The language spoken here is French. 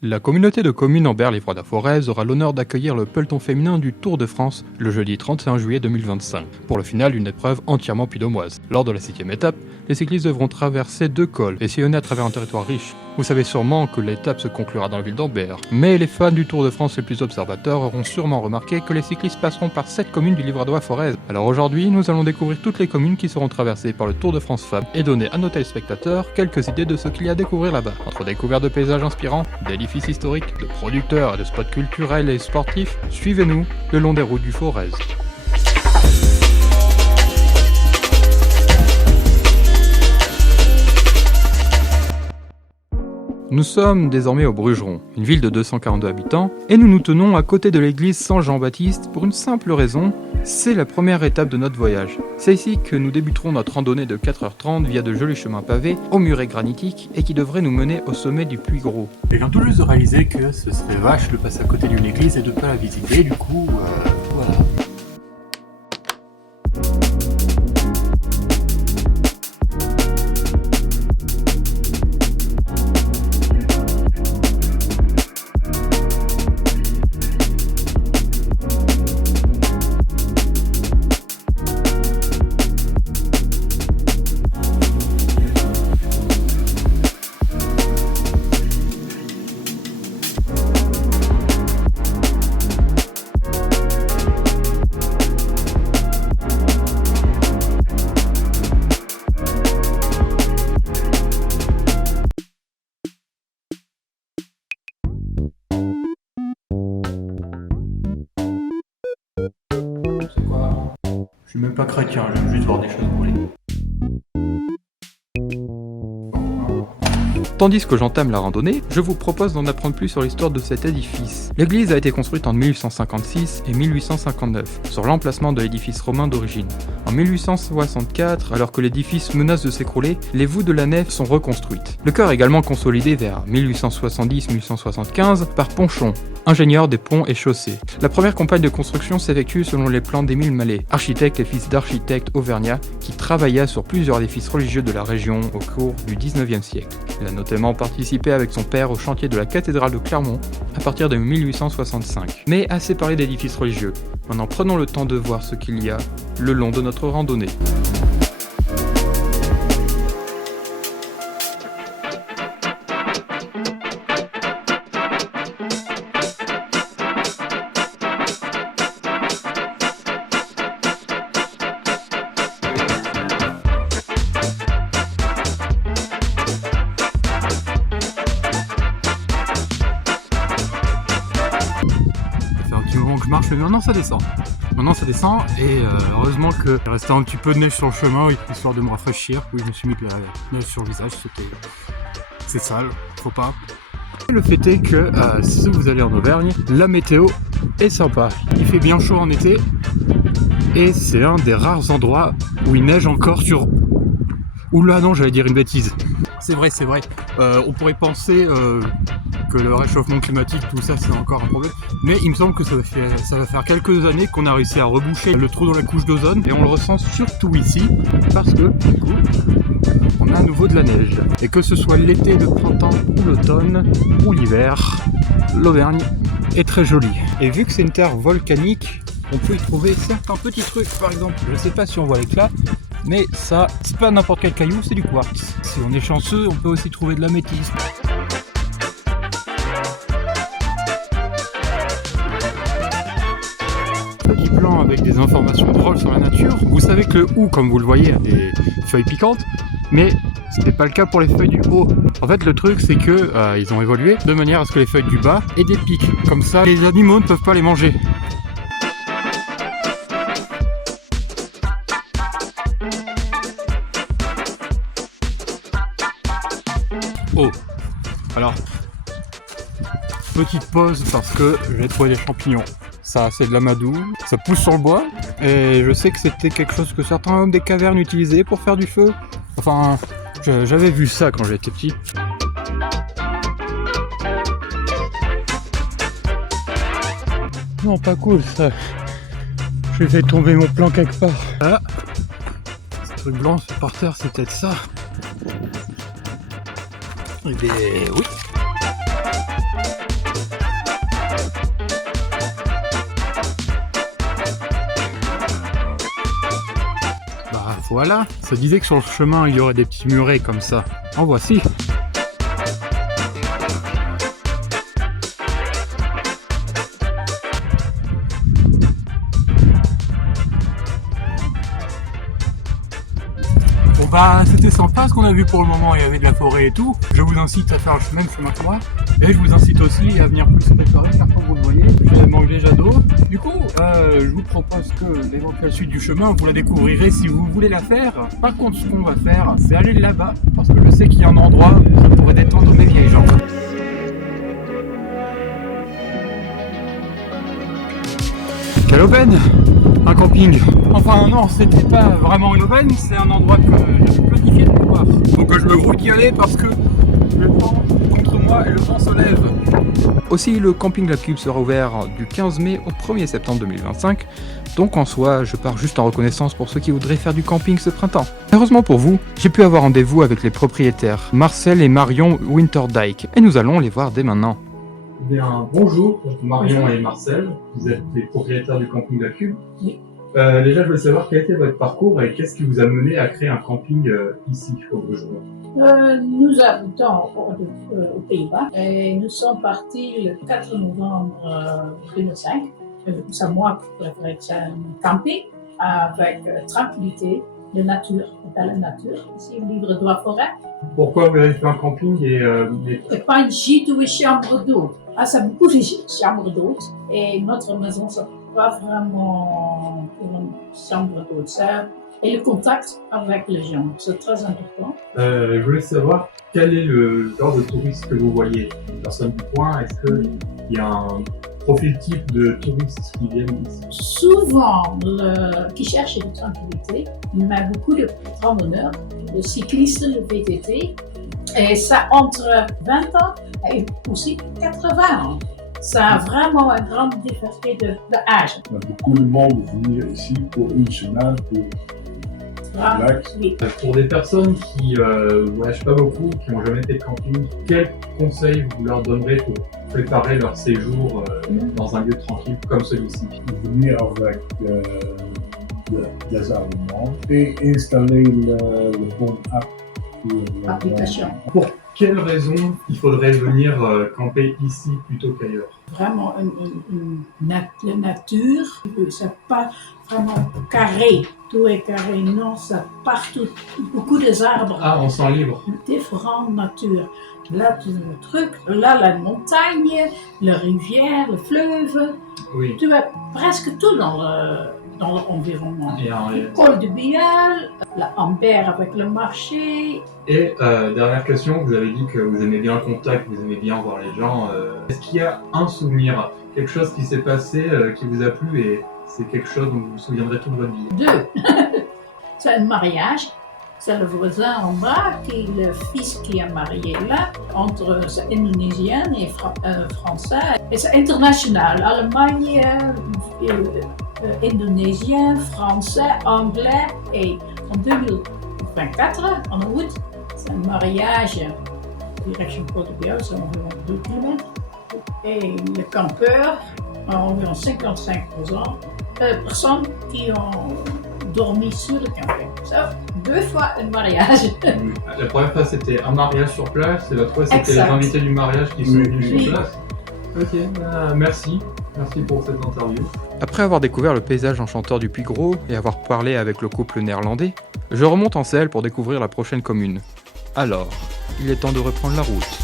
La communauté de communes Ambert-Livradois-Forez aura l'honneur d'accueillir le peloton féminin du Tour de France le jeudi 31 juillet 2025. Pour le final, une épreuve entièrement puy-de-dômoise. Lors de la 6e étape, les cyclistes devront traverser 2 cols et sillonner à travers un territoire riche. Vous savez sûrement que l'étape se conclura dans la ville d'Ambert. Mais les fans du Tour de France les plus observateurs auront sûrement remarqué que les cyclistes passeront par 7 communes du Livradois-Forez. Alors aujourd'hui, nous allons découvrir toutes les communes qui seront traversées par le Tour de France Femmes et donner à nos téléspectateurs quelques idées de ce qu'il y a à découvrir là-bas. Entre découvertes de paysages inspirants, d'édifices historiques, de producteurs et de spots culturels et sportifs, suivez-nous le long des routes du Forez. Nous sommes désormais au Brugeron, une ville de 242 habitants, et nous nous tenons à côté de l'église Saint-Jean-Baptiste pour une simple raison, c'est la première étape de notre voyage. C'est ici que nous débuterons notre randonnée de 4h30 via de jolis chemins pavés, aux murets granitiques, et qui devrait nous mener au sommet du Puy Gros. Je viens tout juste de réaliser que ce serait vache de passer à côté d'une église et de ne pas la visiter, du coup, voilà. Je suis même pas chrétien, j'aime juste voir des choses brûler. Tandis que j'entame la randonnée, je vous propose d'en apprendre plus sur l'histoire de cet édifice. L'église a été construite en 1856 et 1859, sur l'emplacement de l'édifice romain d'origine. En 1864, alors que l'édifice menace de s'écrouler, les voûtes de la nef sont reconstruites. Le chœur est également consolidé vers 1870-1875 par Ponchon, ingénieur des ponts et chaussées. La première campagne de construction s'effectue selon les plans d'Émile Mallet, architecte et fils d'architecte auvergnat qui travailla sur plusieurs édifices religieux de la région au cours du 19e siècle. Il a notamment participé avec son père au chantier de la cathédrale de Clermont à partir de 1865. Mais assez parlé d'édifices religieux, maintenant prenons le temps de voir ce qu'il y a le long de notre randonnée. Je marche, mais maintenant ça descend. Et heureusement que il restait un petit peu de neige sur le chemin, histoire de me rafraîchir. Oui, je me suis mis de la neige sur le visage, c'est sale, faut pas. Et le fait est que si vous allez en Auvergne, la météo est sympa. Il fait bien chaud en été, et c'est un des rares endroits où il neige encore sur... Oula non, j'allais dire une bêtise. C'est vrai. On pourrait penser que le réchauffement climatique, tout ça, c'est encore un problème. Mais il me semble que ça va faire quelques années qu'on a réussi à reboucher le trou dans la couche d'ozone. Et on le ressent surtout ici, parce que, du coup, on a à nouveau de la neige. Et que ce soit l'été, le printemps, ou l'automne, ou l'hiver, l'Auvergne est très jolie. Et vu que c'est une terre volcanique, on peut y trouver certains petits trucs. Par exemple, je sais pas si on voit l'éclat, mais ça, c'est pas n'importe quel caillou, c'est du quartz. Si on est chanceux, on peut aussi trouver de l'améthyste. Petit plan avec des informations drôles sur la nature. Vous savez que le hou, comme vous le voyez, a des feuilles piquantes, mais ce n'est pas le cas pour les feuilles du haut. En fait, le truc, c'est que ils ont évolué de manière à ce que les feuilles du bas aient des pics. Comme ça, les animaux ne peuvent pas les manger. Oh, alors, petite pause parce que j'ai trouvé des champignons. Ça, c'est de l'amadou, ça pousse sur le bois, et je sais que c'était quelque chose que certains hommes des cavernes utilisaient pour faire du feu. Enfin, j'avais vu ça quand j'étais petit. Non, pas cool ça. J'ai fait tomber mon plan quelque part. Ah, ce truc blanc par terre, c'est peut-être ça. Eh bien, oui. Voilà, ça disait que sur le chemin il y aurait des petits murets comme ça. En voici. Bon bah c'était sympa ce qu'on a vu pour le moment, il y avait de la forêt et tout. Je vous incite à faire le même chemin que moi. Et je vous incite aussi à venir plus se préparer car comme vous le voyez, je manque déjà d'eau. Du coup, je vous propose que l'éventuelle suite du chemin, vous la découvrirez si vous voulez la faire. Par contre, ce qu'on va faire, c'est aller là-bas, parce que je sais qu'il y a un endroit où je pourrais détendre mes vieilles jambes. Quelle aubaine! Un camping. Enfin non, c'était pas vraiment une aubaine, c'est un endroit que j'ai planifié de voir. Donc je me grouille d'y aller parce que le vent contre moi et le vent se lève. Aussi, le camping La Cube sera ouvert du 15 mai au 1er septembre 2025, donc en soi, je pars juste en reconnaissance pour ceux qui voudraient faire du camping ce printemps. Heureusement pour vous, j'ai pu avoir rendez-vous avec les propriétaires, Marcel et Marion Winterdyke, et nous allons les voir dès maintenant. Bien, bonjour, Marion et Marcel, vous êtes les propriétaires du camping La Cube. Oui. Déjà, je voulais savoir quel était votre parcours et qu'est-ce qui vous a mené à créer un camping ici, au Brugeois. Nous habitons aux Pays-Bas et nous sommes partis le 4 novembre 2005. C'est moi qui préférais que c'est un camping avec tranquillité, de nature, dans la nature, ici libre de la forêt. Pourquoi vous avez fait un camping et Pas une gîte ou une chambre d'hôte. C'est beaucoup de chambres d'hôtes et notre maison, c'est pas vraiment une chambre d'hôte. Et le contact avec les gens, c'est très important. je voulais savoir quel est le genre de touriste que vous voyez. Une personne du coin, est-ce qu'il y a un profil type de touristes qui viennent ici? Souvent, qui cherchent la tranquillité, mais beaucoup de randonneurs, de cyclistes, le VTT, et ça entre 20 ans et aussi 80 ans. Ça a vraiment une grande diversité d'âge. On a beaucoup de monde venir ici pour une semaine, pour relax. Oui. Pour des personnes qui voyagent pas beaucoup, qui n'ont jamais fait de camping, quels conseils vous leur donnerez pour préparer leur séjour dans un lieu tranquille comme celui-ci? Venir avec des aliments et installer le bon app pour Application. Pour quelles raisons il faudrait venir camper ici plutôt qu'ailleurs? Vraiment la nature, c'est pas vraiment carré, tout est carré, non, c'est partout, beaucoup des arbres. Ah, on sent libre. Différentes natures. Là, tout le truc, là, la montagne, la rivière, le fleuve, Oui. tu as presque tout dans l'environnement. Et, Le col de Bial, la Amber avec le marché. dernière question, vous avez dit que vous aimez bien le contact, vous aimez bien voir les gens. Est-ce qu'il y a un souvenir, quelque chose qui s'est passé, qui vous a plu et c'est quelque chose dont vous vous souviendrez toute votre vie? 2. C'est un mariage. C'est le voisin en bas, qui le fils qui est marié là, entre c'est indonésien et français. Et c'est international, Allemagne, indonésien, français, anglais. Et en 2024, en août, c'est un mariage direction Col-de-Bial, c'est environ 2 km. Et le campeur a environ 55 personnes qui ont dormi sur le camping. Ça, 2 fois un mariage. La première fois c'était un mariage sur place et la fois c'était les Exact. invités du mariage qui sont venus Oui. sur place. Ok, merci pour cette interview. Après avoir découvert le paysage enchanteur du Puy-Gros et avoir parlé avec le couple néerlandais, je remonte en selle pour découvrir la prochaine commune. Alors, il est temps de reprendre la route.